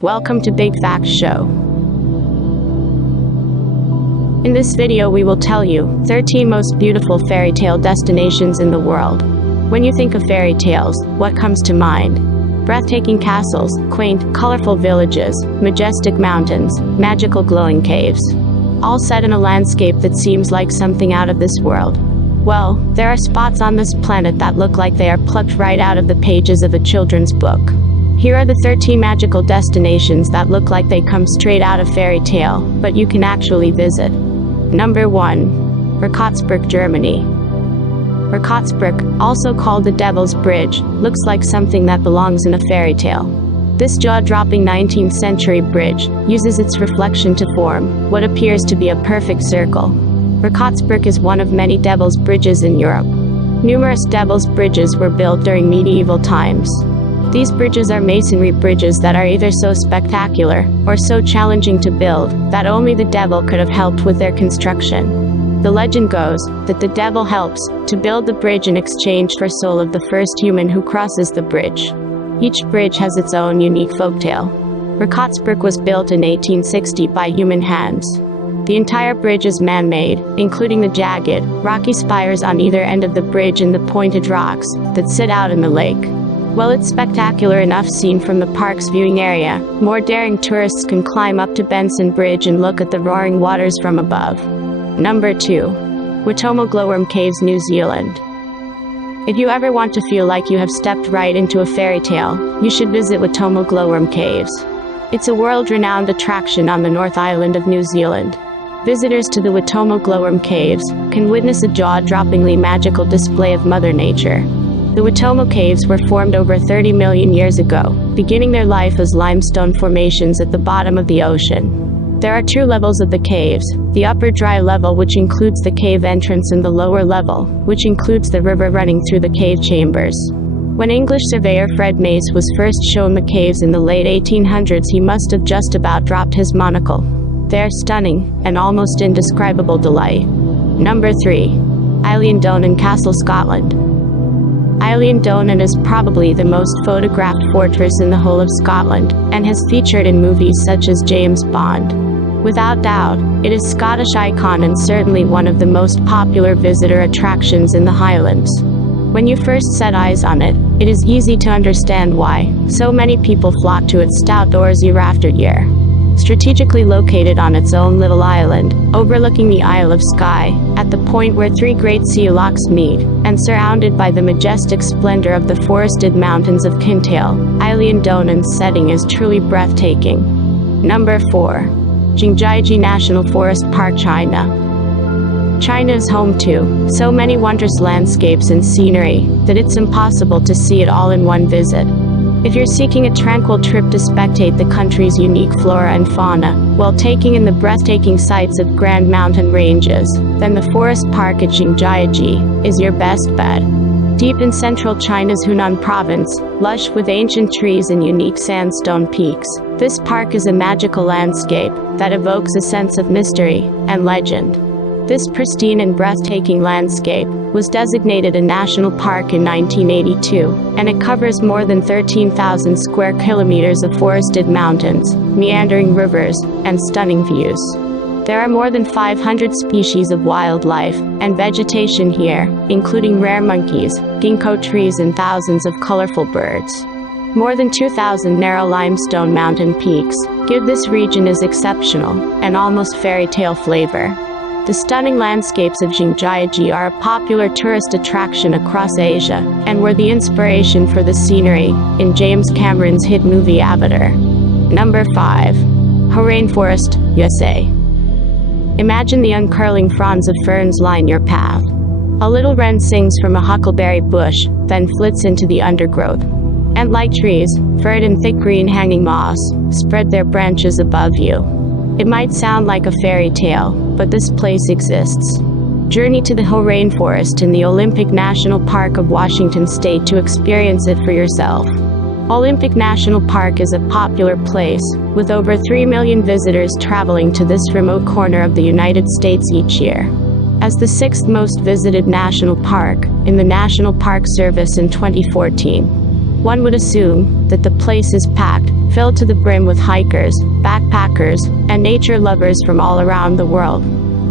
Welcome to Big Facts Show. In this video we will tell you 13 most beautiful fairy tale destinations in the world. When you think of fairy tales, what comes to mind? Breathtaking castles, quaint, colorful villages, majestic mountains, magical glowing caves. All set in a landscape that seems like something out of this world. Well, there are spots on this planet that look like they are plucked right out of the pages of a children's book. Here are the 13 magical destinations that look like they come straight out of fairy tale, but you can actually visit. Number 1. RAKOTZBRÜCKE, Germany. RAKOTZBRÜCKE, also called the Devil's Bridge, looks like something that belongs in a fairy tale. This jaw-dropping 19th century bridge uses its reflection to form what appears to be a perfect circle. RAKOTZBRÜCKE is one of many devil's bridges in Europe. Numerous devil's bridges were built during medieval times. These bridges are masonry bridges that are either so spectacular or so challenging to build that only the devil could have helped with their construction. The legend goes that the devil helps to build the bridge in exchange for soul of the first human who crosses the bridge. Each bridge has its own unique folktale. RAKOTZBRÜCKE was built in 1860 by human hands. The entire bridge is man-made, including the jagged, rocky spires on either end of the bridge and the pointed rocks that sit out in the lake. While it's spectacular enough seen from the park's viewing area, more daring tourists can climb up to Benson Bridge and look at the roaring waters from above. Number 2. Waitomo Glowworm Caves, New Zealand. If you ever want to feel like you have stepped right into a fairy tale, you should visit Waitomo Glowworm Caves. It's a world-renowned attraction on the North Island of New Zealand. Visitors to the Waitomo Glowworm Caves can witness a jaw-droppingly magical display of Mother Nature. The Waitomo Caves were formed over 30 million years ago, beginning their life as limestone formations at the bottom of the ocean. There are two levels of the caves, the upper dry level, which includes the cave entrance, and the lower level, which includes the river running through the cave chambers. When English surveyor Fred Mace was first shown the caves in the late 1800s, he must have just about dropped his monocle. They're stunning, and almost indescribable delight. Number 3. Eilean, Donan Castle, Scotland. Eilean Donan is probably the most photographed fortress in the whole of Scotland, and has featured in movies such as James Bond. Without doubt, it is a Scottish icon and certainly one of the most popular visitor attractions in the Highlands. When you first set eyes on it, it is easy to understand why so many people flock to its stout doors year after year. Strategically located on its own little island, overlooking the Isle of Skye, at the point where three great sea locks meet, and surrounded by the majestic splendor of the forested mountains of Kintail, Eilean Donan's setting is truly breathtaking. Number 4. Zhangjiajie National Forest Park, China. China is home to so many wondrous landscapes and scenery that it's impossible to see it all in one visit. If you're seeking a tranquil trip to spectate the country's unique flora and fauna, while taking in the breathtaking sights of grand mountain ranges, then the forest park at Zhangjiajie is your best bet. Deep in central China's Hunan province, lush with ancient trees and unique sandstone peaks, this park is a magical landscape that evokes a sense of mystery and legend. This pristine and breathtaking landscape was designated a national park in 1982, and it covers more than 13,000 square kilometers of forested mountains, meandering rivers, and stunning views. There are more than 500 species of wildlife and vegetation here, including rare monkeys, ginkgo trees, and thousands of colorful birds. More than 2,000 narrow limestone mountain peaks give this region its exceptional and almost fairy tale flavor. The stunning landscapes of Zhangjiajie are a popular tourist attraction across Asia, and were the inspiration for the scenery in James Cameron's hit movie Avatar. Number 5. Hoh Rainforest, USA. Imagine the uncurling fronds of ferns line your path. A little wren sings from a huckleberry bush, then flits into the undergrowth. And like trees, furred in thick green hanging moss, spread their branches above you. It might sound like a fairy tale, but this place exists. Journey to the Hoh Rainforest in the Olympic National Park of Washington State to experience it for yourself. Olympic National Park is a popular place, with over 3 million visitors traveling to this remote corner of the United States each year. As the 6th most visited national park in the National Park Service in 2014. One would assume that the place is packed, filled to the brim with hikers, backpackers, and nature lovers from all around the world.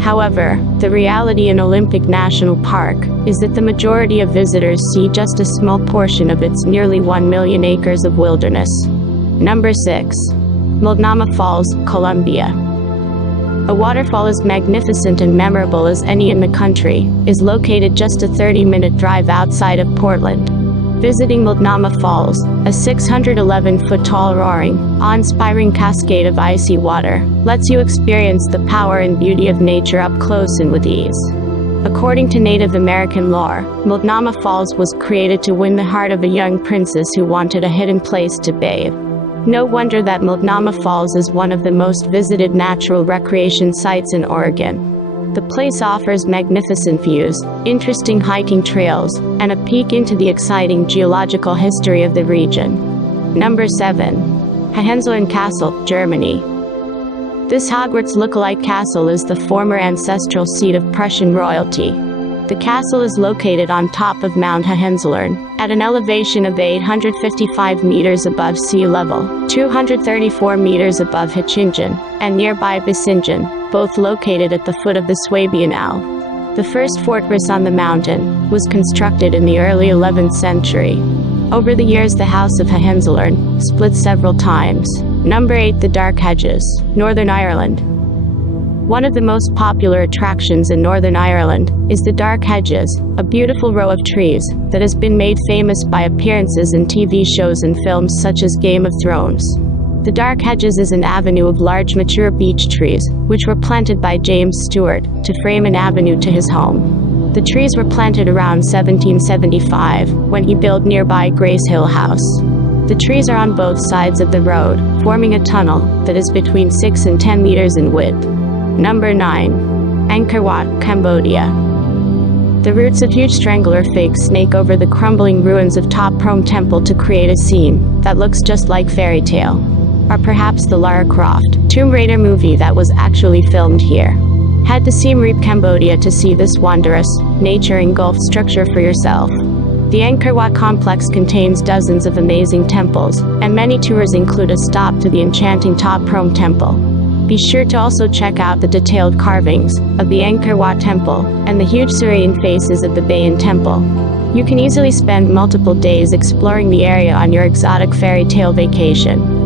However, the reality in Olympic National Park is that the majority of visitors see just a small portion of its nearly 1 million acres of wilderness. Number 6. Multnomah Falls, Colombia. A waterfall as magnificent and memorable as any in the country is located just a 30-minute drive outside of Portland. Visiting Multnomah Falls, a 611-foot-tall roaring, awe-inspiring cascade of icy water, lets you experience the power and beauty of nature up close and with ease. According to Native American lore, Multnomah Falls was created to win the heart of a young princess who wanted a hidden place to bathe. No wonder that Multnomah Falls is one of the most visited natural recreation sites in Oregon. The place offers magnificent views, interesting hiking trails, and a peek into the exciting geological history of the region. Number 7. Hohenzollern Castle, Germany. This Hogwarts look-alike castle is the former ancestral seat of Prussian royalty. The castle is located on top of Mount Hohenzollern, at an elevation of 855 meters above sea level, 234 meters above Hechingen, and nearby Bissingen, both located at the foot of the Swabian Alp. The first fortress on the mountain was constructed in the early 11th century. Over the years, the House of Hohenzollern split several times. Number 8. The Dark Hedges, Northern Ireland. One of the most popular attractions in Northern Ireland is the Dark Hedges, a beautiful row of trees that has been made famous by appearances in TV shows and films such as Game of Thrones. The Dark Hedges is an avenue of large mature beech trees, which were planted by James Stewart to frame an avenue to his home. The trees were planted around 1775, when he built nearby Grace Hill House. The trees are on both sides of the road, forming a tunnel that is between 6 and 10 meters in width. Number 9. Angkor Wat, Cambodia. The roots of huge strangler figs snake over the crumbling ruins of Tháp Prom Temple to create a scene that looks just like fairy tale. Or perhaps the Lara Croft, Tomb Raider movie that was actually filmed here. Head to Siem Reap, Cambodia to see this wondrous, nature-engulfed structure for yourself. The Angkor Wat complex contains dozens of amazing temples, and many tours include a stop to the enchanting Tháp Prom Temple. Be sure to also check out the detailed carvings of the Angkor Wat Temple and the huge serene faces of the Bayon Temple. You can easily spend multiple days exploring the area on your exotic fairy tale vacation.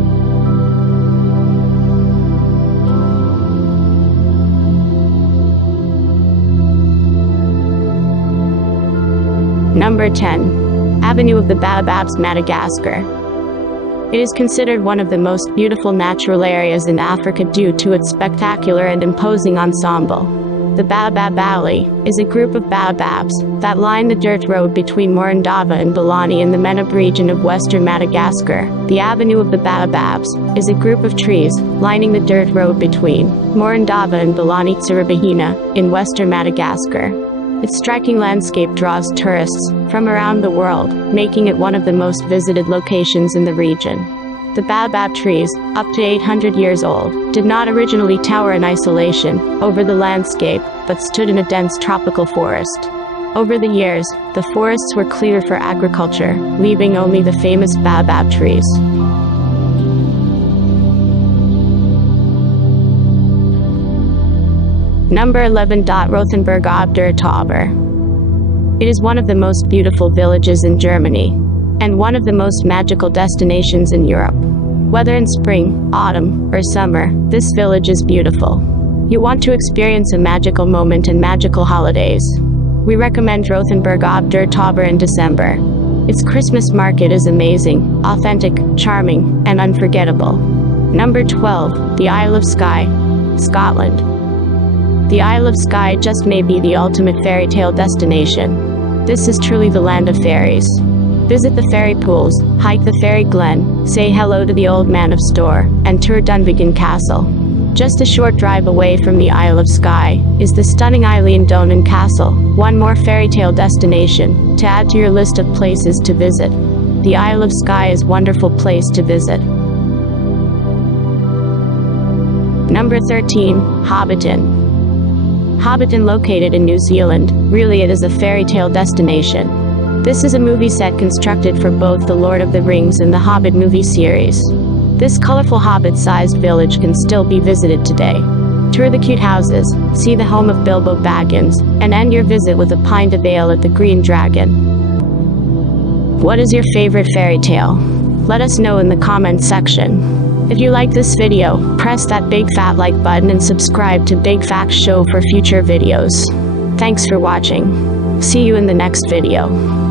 Number 10. Avenue of the Baobabs, Madagascar. It is considered one of the most beautiful natural areas in Africa due to its spectacular and imposing ensemble. The Baobab Alley is a group of baobabs that line the dirt road between Morondava and Boulogne in the Menab region of western Madagascar. The Avenue of the Baobabs is a group of trees lining the dirt road between Morondava and Boulogne-Tsiribahina in western Madagascar. Its striking landscape draws tourists from around the world, making it one of the most visited locations in the region. The baobab trees, up to 800 years old, did not originally tower in isolation over the landscape, but stood in a dense tropical forest. Over the years, the forests were cleared for agriculture, leaving only the famous baobab trees. Number 11. Dotrothenberg ob der Tauber. It is one of the most beautiful villages in Germany, and one of the most magical destinations in Europe. Whether in spring, autumn, or summer, this village is beautiful. You want to experience a magical moment and magical holidays. We recommend Rothenberg ob der Tauber in December. Its Christmas market is amazing, authentic, charming, and unforgettable. Number 12. The Isle of Skye, Scotland. The Isle of Skye just may be the ultimate fairy tale destination. This is truly the land of fairies. Visit the fairy pools, hike the fairy glen, say hello to the old man of Store, and tour Dunvegan Castle. Just a short drive away from the Isle of Skye is the stunning Eilean Donan Castle, one more fairy tale destination to add to your list of places to visit. The Isle of Skye is a wonderful place to visit. Number 13. Hobbiton. Hobbiton, located in New Zealand, really it is a fairy tale destination. This is a movie set constructed for both The Lord of the Rings and the Hobbit movie series. This colorful hobbit-sized village can still be visited today. Tour the cute houses, see the home of Bilbo Baggins, and end your visit with a pint of ale at the Green Dragon. What is your favorite fairy tale? Let us know in the comments section. If you like this video, press that big fat like button and subscribe to Big Facts Show for future videos. Thanks for watching. See you in the next video.